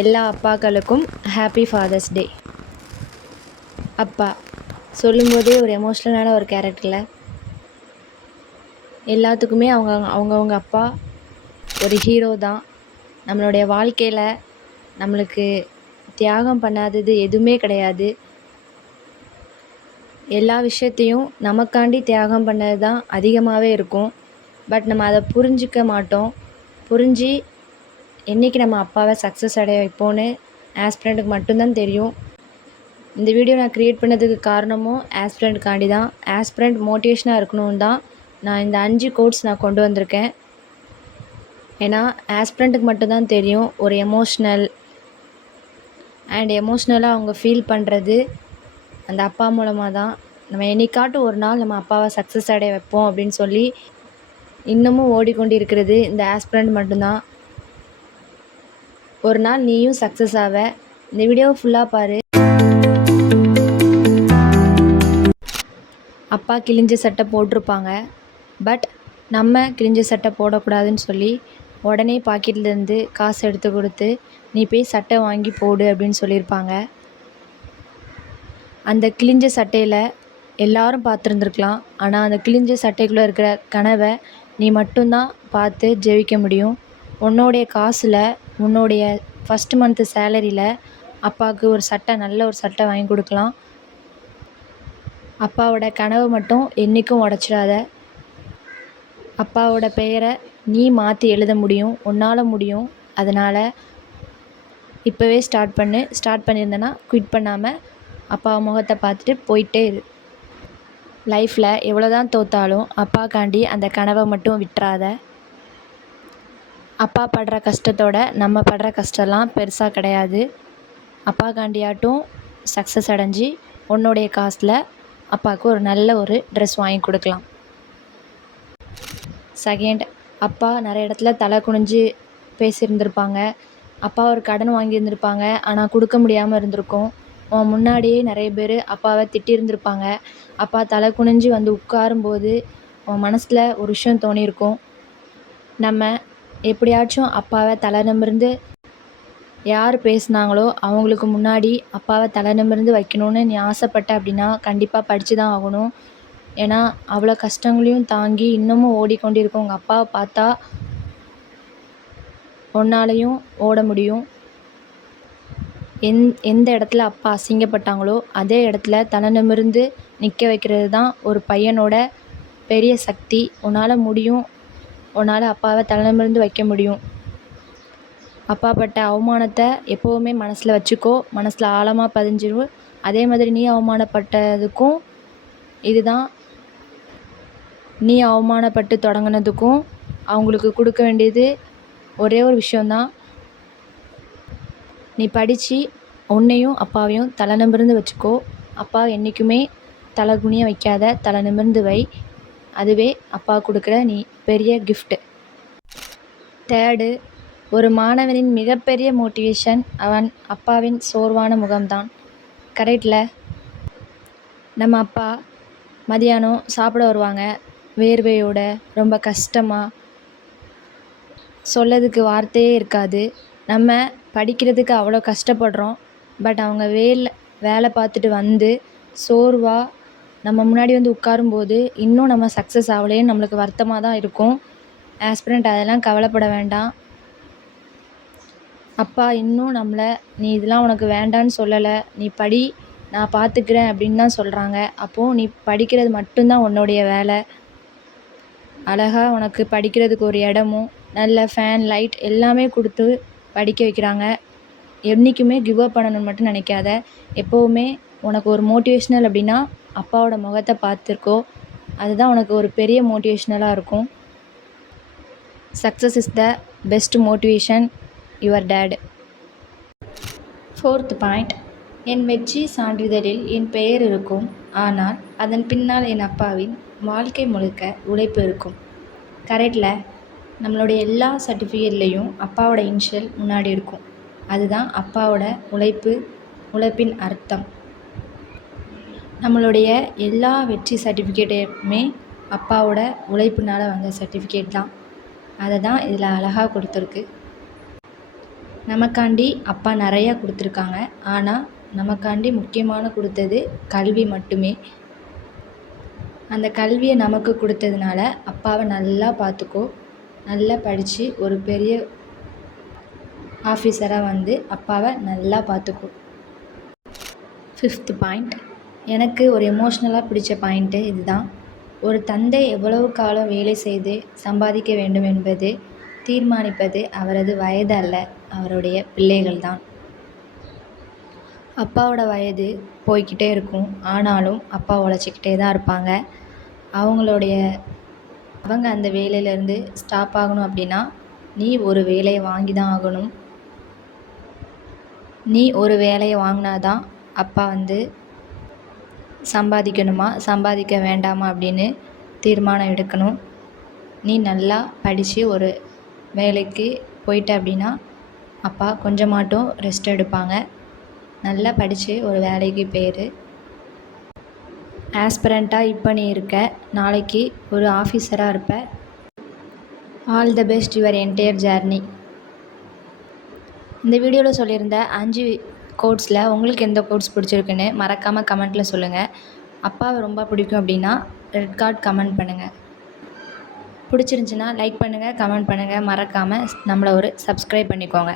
எல்லா அப்பாக்களுக்கும் happy father's டே. அப்பா சொல்லும்போதே ஒரு எமோஷ்னலான ஒரு கேரக்டரில் எல்லாத்துக்குமே அவங்கவுங்க அப்பா ஒரு ஹீரோ தான். நம்மளுடைய வாழ்க்கையில் நம்மளுக்கு தியாகம் பண்ணாதது எதுவுமே கிடையாது. எல்லா விஷயத்தையும் நமக்காண்டி தியாகம் பண்ணது தான் அதிகமாகவே இருக்கும். பட் நம்ம அதை புரிஞ்சிக்க மாட்டோம். புரிஞ்சு என்றைக்கு நம்ம அப்பாவை சக்ஸஸ் அடைய வைப்போன்னு ஆஸ்பிரண்ட்டுக்கு மட்டும்தான் தெரியும். இந்த வீடியோ நான் க்ரியேட் பண்ணதுக்கு காரணமும் ஆஸ்பிரண்ட்காண்டி தான். ஆஸ்பிரண்ட் மோட்டிவேஷனாக இருக்கணும்னு தான் நான் இந்த 5 கோட்ஸ் நான் கொண்டு வந்திருக்கேன். ஏன்னா ஆஸ்பிரண்ட்டுக்கு மட்டும்தான் தெரியும் ஒரு எமோஷ்னலாக அவங்க ஃபீல் பண்ணுறது அந்த அப்பா மூலமாக தான். நம்ம என்னைக்காட்டும் ஒரு நாள் நம்ம அப்பாவை சக்ஸஸ் அடைய வைப்போம் அப்படின்னு சொல்லி இன்னமும் ஓடிக்கொண்டு இருக்கிறது இந்த ஆஸ்பிரண்ட் மட்டும்தான். ஒரு நாள் நீயும் சக்ஸஸ் ஆவ. இந்த வீடியோவை ஃபுல்லாக பாரு. அப்பா கிழிஞ்ச சட்டை போட்டிருப்பாங்க. பட் நம்ம கிழிஞ்ச சட்டை போடக்கூடாதுன்னு சொல்லி உடனே பாக்கெட்லேருந்து காசு எடுத்து கொடுத்து நீ போய் சட்டை வாங்கி போடு அப்படின்னு சொல்லியிருப்பாங்க. அந்த கிழிஞ்ச சட்டையில் எல்லாரும் பார்த்துருந்துருக்கலாம். ஆனால் அந்த கிழிஞ்ச சட்டைக்குள்ளே இருக்கிற கனவை நீ மட்டும்தான் பார்த்து ஜெயிக்க முடியும். உன்னோடைய காசில் உன்னுடைய ஃபஸ்ட் மந்த்து சேலரியில் அப்பாவுக்கு ஒரு சட்டை, நல்ல ஒரு சட்டை வாங்கி கொடுக்கலாம். அப்பாவோட கனவு மட்டும் என்றைக்கும் உடச்சிடாத. அப்பாவோட பெயரை நீ மாற்றி எழுத முடியும், உன்னால் முடியும். அதனால் இப்போவே ஸ்டார்ட் பண்ணியிருந்தேன்னா குவிட் பண்ணாமல் அப்பா முகத்தை பார்த்துட்டு போயிட்டே இரு. லைஃப்பில் எவ்வளோ தான் தோற்றாலும் அப்பாக்காண்டி அந்த கனவை மட்டும் விட்டுறாத. அப்பா படுற கஷ்டத்தோட நம்ம படுற கஷ்டம்லாம் பெருசாக கிடையாது. அப்பாக்காண்டியாட்டும் சக்ஸஸ் அடைஞ்சி உன்னுடைய காசில் அப்பாவுக்கு ஒரு நல்ல ஒரு ட்ரெஸ் வாங்கி கொடுக்கலாம். செகண்ட், அப்பா நிறைய இடத்துல தலை குனிஞ்சு பேசியிருந்திருப்பாங்க. அப்பா ஒரு கடன் வாங்கியிருந்திருப்பாங்க, ஆனால் கொடுக்க முடியாமல் இருந்திருக்கும். உன் முன்னாடியே நிறைய பேர் அப்பாவை திட்டியிருந்திருப்பாங்க. அப்பா தலை குனிஞ்சு வந்து உட்காரும்போது உன் மனசில் ஒரு விஷயம் தோணியிருக்கும். நம்ம எப்படியாச்சும் அப்பாவை தலை நிமிர்ந்து யார் பேசுனாங்களோ அவங்களுக்கு முன்னாடி அப்பாவை தலை நிமிர்ந்து வைக்கணும்னு நீ ஆசைப்பட்ட அப்படின்னா கண்டிப்பாக படித்து தான் ஆகணும். ஏன்னா அவ்வளோ கஷ்டங்களையும் தாங்கி இன்னமும் ஓடிக்கொண்டிருக்கும் உங்கள் அப்பாவை பார்த்தா உன்னாலையும் ஓட முடியும். எந்த இடத்துல அப்பா அசிங்கப்பட்டாங்களோ அதே இடத்துல தலை நிமிர்ந்து நிற்க வைக்கிறது தான் ஒரு பையனோட பெரிய சக்தி. உன்னால் முடியும். உன்னால் அப்பாவை தலை நிமிர்ந்து வைக்க முடியும். அப்பா பட்ட அவமானத்தை எப்போவுமே மனசில் வச்சுக்கோ, மனசில் ஆழமாக பதிஞ்சிரும். அதே மாதிரி நீ அவமானப்பட்டதுக்கும் இதுதான், நீ அவமானப்பட்டு தொடங்கினதுக்கும் அவங்களுக்கு கொடுக்க வேண்டியது ஒரே ஒரு விஷயந்தான். நீ படித்து உன்னையும் அப்பாவையும் தலை நிமிர்ந்து வச்சுக்கோ. அப்பா என்றைக்குமே தலை குனிய வைக்காத, தலை நிமிர்ந்து வை. அதுவே அப்பா கொடுக்குற நீ பெரிய கிஃப்ட்டு. தேர்டு, ஒரு மாணவனின் மிகப்பெரிய மோட்டிவேஷன் அவன் அப்பாவின் சோர்வான முகம்தான். கரெக்டில்? நம்ம அப்பா மதியானம் சாப்பிட வருவாங்க, வேர்வையோட, ரொம்ப கஷ்டமாக, சொல்லதுக்கு வார்த்தையே இருக்காது. நம்ம படிக்கிறதுக்கு அவ்வளோ கஷ்டப்படுறோம். பட் அவங்க வேலை பார்த்துட்டு வந்து சோர்வாக நம்ம முன்னாடி வந்து உட்காரும்போது இன்னும் நம்ம சக்ஸஸ் ஆகலையேன்னு நம்மளுக்கு வருத்தமாக தான் இருக்கும். ஆஸ்பிரண்ட் அதெல்லாம் கவலைப்பட வேண்டாம். அப்பா இன்னும் நம்மளை நீ இதெல்லாம் உனக்கு வேண்டான்னு சொல்லலை, நீ படி, நான் பார்த்துக்கிறேன் அப்படின்னு தான் சொல்கிறாங்க. அப்போது நீ படிக்கிறது மட்டும்தான் உன்னுடைய வேலை. அழகாக உனக்கு படிக்கிறதுக்கு ஒரு இடமும் நல்ல ஃபேன், லைட் எல்லாமே கொடுத்து படிக்க வைக்கிறாங்க. என்றைக்குமே கிவ் அப் பண்ணணும்னு மட்டும் நினைக்காத. எப்போவுமே உனக்கு ஒரு மோட்டிவேஷ்னல் அப்படின்னா அப்பாவோட முகத்தை பார்த்துருக்கோ. அதுதான் உனக்கு ஒரு பெரிய மோட்டிவேஷ்னலாக இருக்கும். Success is the best motivation, your date. Fourth point, என் வெற்றி சான்றிதழில் என் பெயர் இருக்கும், ஆனால் அதன் பின்னால் என் அப்பாவின் வாழ்க்கை முழுக்க உழைப்பு இருக்கும். கரெக்டில்? நம்மளுடைய எல்லா சர்டிஃபிகேட்லேயும் அப்பாவோட இனிஷியல் முன்னாடி இருக்கும். அதுதான் அப்பாவோட உழைப்பின் அர்த்தம். நம்மளுடைய எல்லா வெற்றி சர்டிஃபிகேட்டுமே அப்பாவோட உழைப்புனால் வந்த சர்டிஃபிகேட் தான். அதை தான் இதில் அழகாக கொடுத்துருக்கு. நமக்காண்டி அப்பா நிறையா கொடுத்துருக்காங்க. ஆனால் நமக்காண்டி முக்கியமான கொடுத்தது கல்வி மட்டுமே. அந்த கல்வியை நமக்கு கொடுத்ததுனால அப்பாவை நல்லா பார்த்துக்கோ, நல்லா படித்து ஒரு பெரிய ஆஃபீஸராக வந்து அப்பாவை நல்லா பார்த்துக்கோ. 5th பாயிண்ட், எனக்கு ஒரு எமோஷ்னலாக பிடிச்ச பாயிண்ட்டு இதுதான். ஒரு தந்தை எவ்வளவு காலம் வேலை செய்து சம்பாதிக்க வேண்டும் என்பது தீர்மானிப்பது அவரது வயது அல்ல, அவருடைய பிள்ளைகள் தான். அப்பாவோட வயது போய்க்கிட்டே இருக்கும், ஆனாலும் அப்பா உழைச்சிக்கிட்டே தான் இருப்பாங்க. அவங்க அந்த வேலையிலேருந்து ஸ்டாப் ஆகணும் அப்படின்னா நீ ஒரு வேலையை வாங்கி தான் ஆகணும். நீ ஒரு வேலையை வாங்கினா தான் அப்பா வந்து சம்பாதிக்கணுமா சம்பாதிக்க வேண்டாமா அப்படின்னு தீர்மானம் எடுக்கணும். நீ நல்லா படித்து ஒரு வேலைக்கு போயிட்ட அப்படின்னா அப்பா கொஞ்சமாட்டும் ரெஸ்ட் எடுப்பாங்க. நல்லா படித்து ஒரு வேலைக்கு போயிரு. ஆஸ்பிரண்ட்டாக இப்போ நீ இருக்க, நாளைக்கு ஒரு ஆஃபீஸராக இருப்ப. All the best your entire journey. இந்த வீடியோவில் சொல்லியிருந்த 5 கோட்ஸில் உங்களுக்கு எந்த கோட்ஸ் பிடிச்சிருக்குன்னு மறக்காமல் கமெண்ட்டில் சொல்லுங்கள். அப்பாவை ரொம்ப பிடிக்கும் அப்படின்னா ரெட் கார்ட் கமெண்ட் பண்ணுங்கள். பிடிச்சிருந்துச்சின்னா லைக் பண்ணுங்கள், கமெண்ட் பண்ணுங்கள். மறக்காமல் நம்மளை ஒரு சப்ஸ்கிரைப் பண்ணிக்கோங்க.